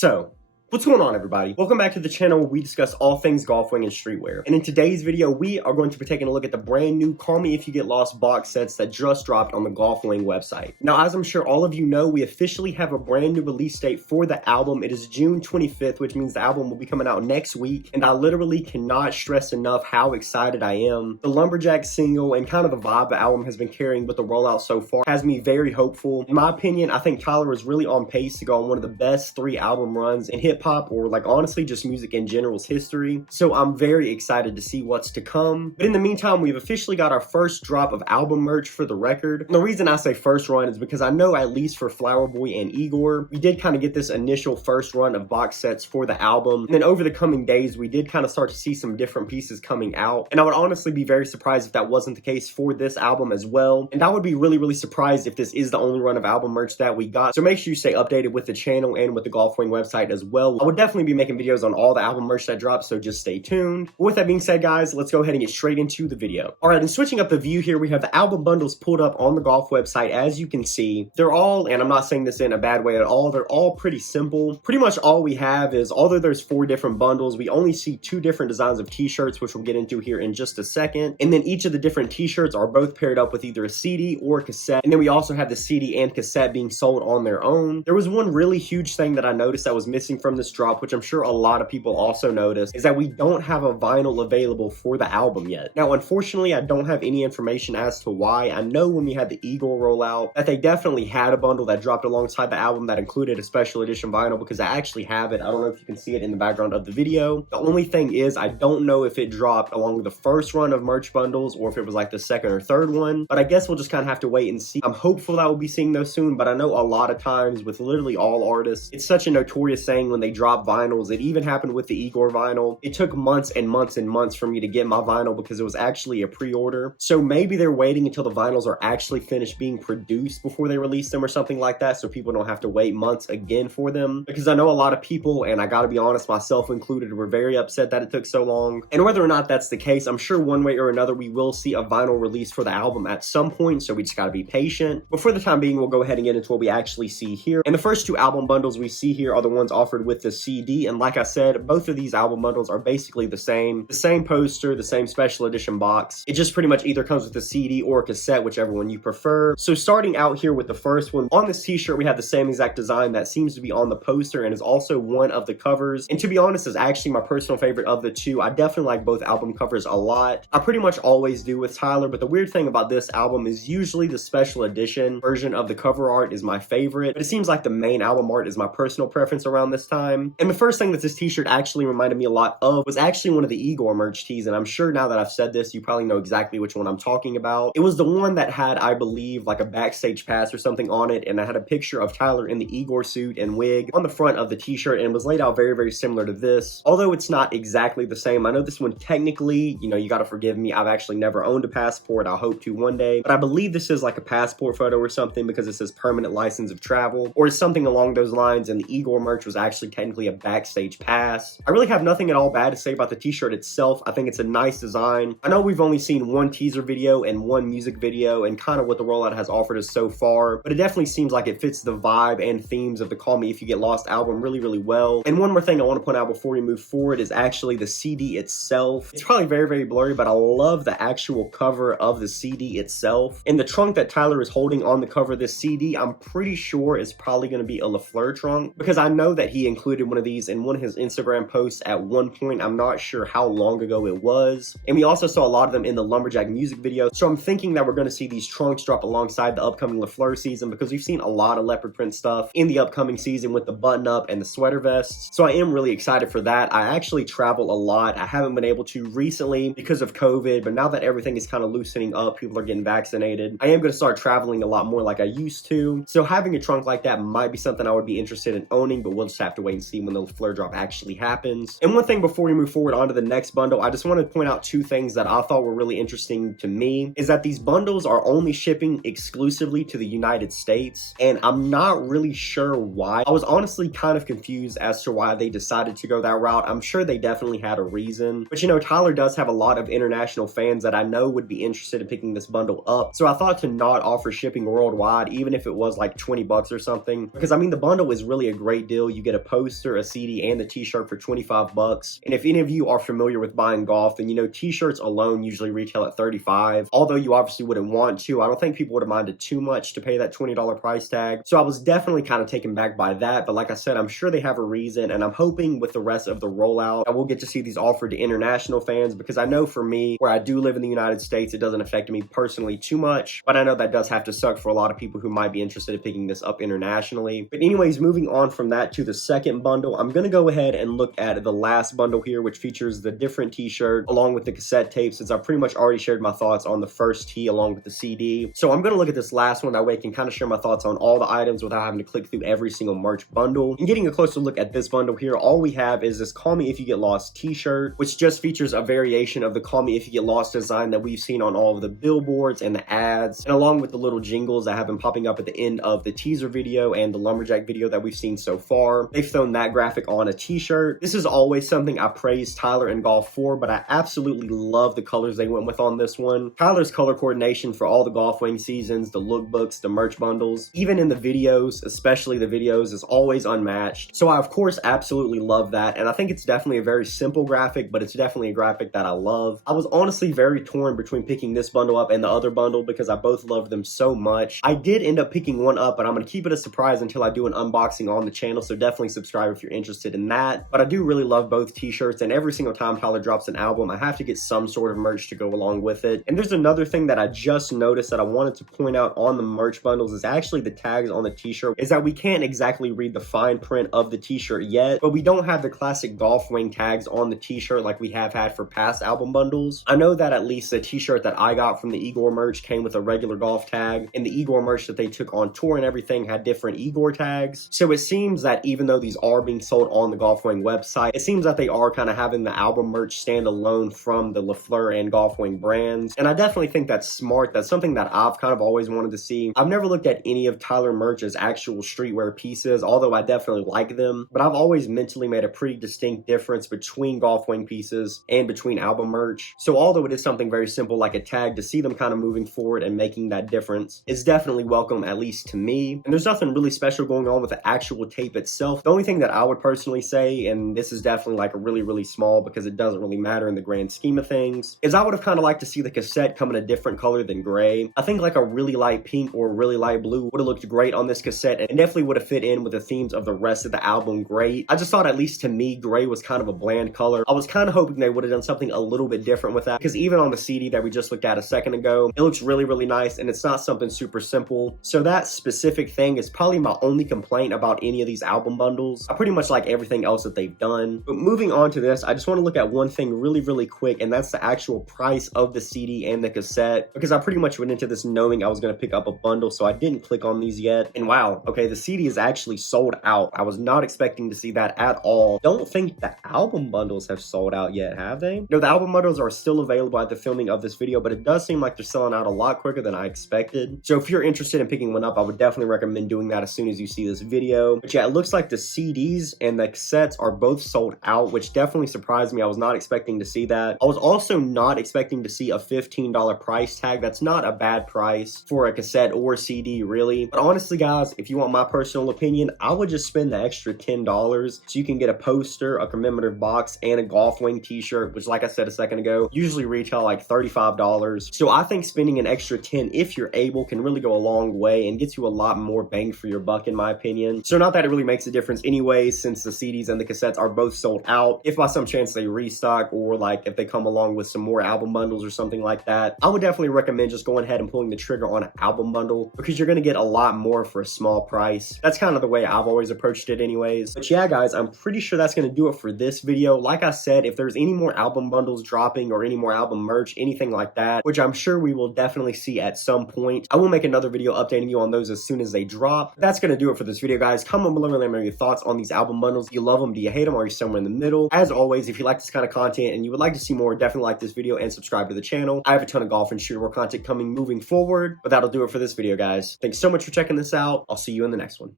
So, what's going on, everybody? Welcome back to the channel where we discuss all things golf wing and streetwear. And in today's video, we are going to be taking a look at the brand new Call Me If You Get Lost box sets that just dropped on the Golf Wing website. Now, as I'm sure all of you know, we officially have a brand new release date for the album. It is June 25th, which means the album will be coming out next week. And I literally cannot stress enough how excited I am. The Lumberjack single and kind of the vibe the album has been carrying with the rollout so far has me very hopeful. In my opinion, I think Tyler is really on pace to go on one of the best 3 album runs in hip hop, or like honestly just music in general's history. So I'm very excited to see what's to come. But in the meantime, we've officially got our first drop of album merch for the record. And the reason I say first run is because I know at least for Flower Boy and Igor, we did kind of get this initial first run of box sets for the album. And then over the coming days, we did kind of start to see some different pieces coming out. And I would honestly be very surprised if that wasn't the case for this album as well. And I would be really surprised if this is the only run of album merch that we got. So make sure you stay updated with the channel and with the Golf Wing website as well. I would definitely be making videos on all the album merch that drops, so just stay tuned. But with that being said, guys, let's go ahead and get straight into the video. Alright, and switching up the view here, we have the album bundles pulled up on the Golf website. As you can see, they're all, and I'm not saying this in a bad way at all, they're all pretty simple. Pretty much all we have is, although there's 4 different bundles, we only see 2 different designs of t-shirts, which we'll get into here in just a second. And then each of the different t-shirts are both paired up with either a CD or a cassette. And then we also have the CD and cassette being sold on their own. There was one really huge thing that I noticed that was missing from this drop, which I'm sure a lot of people also noticed, is that we don't have a vinyl available for the album yet. Now, unfortunately, I don't have any information as to why. I know when we had the Igor rollout that they definitely had a bundle that dropped alongside the album that included a special edition vinyl, because I actually have it. I don't know if you can see it in the background of the video. The only thing is, I don't know if it dropped along with the first run of merch bundles or if it was like the second or third one, but I guess we'll just kind of have to wait and see. I'm hopeful that we'll be seeing those soon, but I know a lot of times with literally all artists, it's such a notorious saying when they drop vinyls. It even happened with the Igor vinyl. It took months and months and months for me to get my vinyl because it was actually a pre-order. So maybe they're waiting until the vinyls are actually finished being produced before they release them or something like that, so people don't have to wait months again for them. Because I know a lot of people, and I gotta be honest, myself included, were very upset that it took so long. And whether or not that's the case, I'm sure one way or another we will see a vinyl release for the album at some point, so we just gotta be patient. But for the time being, we'll go ahead and get into what we actually see here. And the first 2 album bundles we see here are the ones offered with the CD, and like I said, both of these album bundles are basically the same poster, the same special edition box. It just pretty much either comes with a CD or a cassette, whichever one you prefer. So starting out here with the first one, on this t-shirt we have the same exact design that seems to be on the poster and is also one of the covers, and to be honest is actually my personal favorite of the 2. I definitely like both album covers a lot. I pretty much always do with Tyler, but the weird thing about this album is usually the special edition version of the cover art is my favorite, but it seems like the main album art is my personal preference around this time. And the first thing that this t-shirt actually reminded me a lot of was actually one of the Igor merch tees, and I'm sure now that I've said this, you probably know exactly which one I'm talking about. It was the one that had, I believe, like a backstage pass or something on it, and I had a picture of Tyler in the Igor suit and wig on the front of the t-shirt, and it was laid out very similar to this. Although it's not exactly the same, I know this one technically, you know, you gotta forgive me, I've actually never owned a passport. I hope to one day, but I believe this is like a passport photo or something because it says permanent license of travel or something along those lines, and the Igor merch was actually technically a backstage pass. I really have nothing at all bad to say about the t-shirt itself. I think it's a nice design. I know we've only seen 1 teaser video and 1 music video and kind of what the rollout has offered us so far, but it definitely seems like it fits the vibe and themes of the Call Me If You Get Lost album really well. And one more thing I want to point out before we move forward is actually the CD itself. It's probably very blurry, but I love the actual cover of the CD itself. And the trunk that Tyler is holding on the cover of this CD, I'm pretty sure is probably going to be a LaFleur trunk, because I know that he included one of these in one of his Instagram posts at one point. I'm not sure how long ago it was. And we also saw a lot of them in the Lumberjack music video. So I'm thinking that we're going to see these trunks drop alongside the upcoming LaFleur season, because we've seen a lot of leopard print stuff in the upcoming season with the button up and the sweater vests. So I am really excited for that. I actually travel a lot. I haven't been able to recently because of COVID, but now that everything is kind of loosening up, people are getting vaccinated, I am going to start traveling a lot more like I used to. So having a trunk like that might be something I would be interested in owning, but we'll just have to wait and see when the LaFleur drop actually happens. And one thing before we move forward onto the next bundle, I just want to point out 2 things that I thought were really interesting to me, is that these bundles are only shipping exclusively to the United States, and I'm not really sure why. I was honestly kind of confused as to why they decided to go that route. I'm sure they definitely had a reason, but you know, Tyler does have a lot of international fans that I know would be interested in picking this bundle up, so I thought to not offer shipping worldwide, even if it was like 20 bucks or something, because I mean, the bundle is really a great deal. You get a poster poster, a CD, and the t-shirt for 25 bucks. And if any of you are familiar with buying golf, then you know t-shirts alone usually retail at 35. Although you obviously wouldn't want to, I don't think people would have minded too much to pay that $20 price tag. So I was definitely kind of taken back by that, but like I said, I'm sure they have a reason, and I'm hoping with the rest of the rollout that we'll get to see these offered to international fans, because I know for me, where I do live in the United States, it doesn't affect me personally too much, but I know that does have to suck for a lot of people who might be interested in picking this up internationally. But anyways, moving on from that to the second bundle, I'm going to go ahead and look at the last bundle here, which features the different t-shirt along with the cassette tape, since I've pretty much already shared my thoughts on the first tee along with the CD. So I'm going to look at this last one, that way I can kind of share my thoughts on all the items without having to click through every single merch bundle. And getting a closer look at this bundle here, all we have is this Call Me If You Get Lost t-shirt, which just features a variation of the Call Me If You Get Lost design that we've seen on all of the billboards and the ads, and along with the little jingles that have been popping up at the end of the teaser video and the lumberjack video that we've seen so far. They've thrown that graphic on a t-shirt. This is always something I praise Tyler and Golf for, but I absolutely love the colors they went with on this one. Tyler's color coordination for all the Golf Wing seasons, the lookbooks, the merch bundles, even in the videos, especially the videos, is always unmatched. So I of course absolutely love that, and I think it's definitely a very simple graphic, but it's definitely a graphic that I love. I was honestly very torn between picking this bundle up and the other bundle because I both love them so much. I did end up picking one up, but I'm going to keep it a surprise until I do an unboxing on the channel, so definitely subscribe if you're interested in that. But I do really love both t-shirts, and every single time Tyler drops an album, I have to get some sort of merch to go along with it. And there's another thing that I just noticed that I wanted to point out on the merch bundles is actually the tags on the t-shirt, is that we can't exactly read the fine print of the t-shirt yet, but we don't have the classic Golf Wing tags on the t-shirt like we have had for past album bundles. I know that at least the t-shirt that I got from the Igor merch came with a regular golf tag, and the Igor merch that they took on tour and everything had different Igor tags. So it seems that even though these are being sold on the Golf Wing website, it seems that they are kind of having the album merch stand alone from the LaFleur and Golf Wing brands. And I definitely think that's smart. That's something that I've kind of always wanted to see. I've never looked at any of Tyler merch as actual streetwear pieces, although I definitely like them, but I've always mentally made a pretty distinct difference between Golf Wing pieces and between album merch. So although it is something very simple like a tag, to see them kind of moving forward and making that difference is definitely welcome, at least to me. And there's nothing really special going on with the actual tape itself. The only thing that I would personally say, and this is definitely like a really small because it doesn't really matter in the grand scheme of things, is I would have kind of liked to see the cassette come in a different color than gray. I think like a really light pink or really light blue would have looked great on this cassette, and definitely would have fit in with the themes of the rest of the album great. I just thought, at least to me, gray was kind of a bland color. I was kind of hoping they would have done something a little bit different with that, because even on the CD that we just looked at a second ago, it looks really nice, and it's not something super simple. So that specific thing is probably my only complaint about any of these album bundles. I pretty much like everything else that they've done. But moving on to this, I just want to look at one thing really quick, and that's the actual price of the CD and the cassette, because I pretty much went into this knowing I was going to pick up a bundle, so I didn't click on these yet. And wow, okay, the CD is actually sold out. I was not expecting to see that at all. Don't think the album bundles have sold out yet, have they? No, the album bundles are still available at the filming of this video, but it does seem like they're selling out a lot quicker than I expected. So if you're interested in picking one up, I would definitely recommend doing that as soon as you see this video. But yeah, it looks like the CDs and the cassettes are both sold out, which definitely surprised me. I was not expecting to see that. I was also not expecting to see a $15 price tag. That's not a bad price for a cassette or CD, really. But honestly, guys, if you want my personal opinion, I would just spend the extra $10 so you can get a poster, a commemorative box, and a Golf Wing t-shirt, which, like I said a second ago, usually retail like $35. So I think spending an extra $10, if you're able, can really go a long way and gets you a lot more bang for your buck, in my opinion. So not that it really makes a difference anyways, since the CDs and the cassettes are both sold out. If by some chance they restock, or like if they come along with some more album bundles or something like that, I would definitely recommend just going ahead and pulling the trigger on an album bundle, because you're going to get a lot more for a small price. That's kind of the way I've always approached it anyways. But yeah, guys, I'm pretty sure that's going to do it for this video. Like I said, if there's any more album bundles dropping or any more album merch, anything like that, which I'm sure we will definitely see at some point, I will make another video updating you on those as soon as they drop. That's going to do it for this video, guys. Comment below and let me know your thoughts on these album bundles. Do you love them? Do you hate them? Or are you somewhere in the middle? As always, if you like this kind of content and you would like to see more, definitely like this video and subscribe to the channel. I have a ton of golf and streetwear content coming moving forward, but that'll do it for this video, guys. Thanks so much for checking this out. I'll see you in the next one.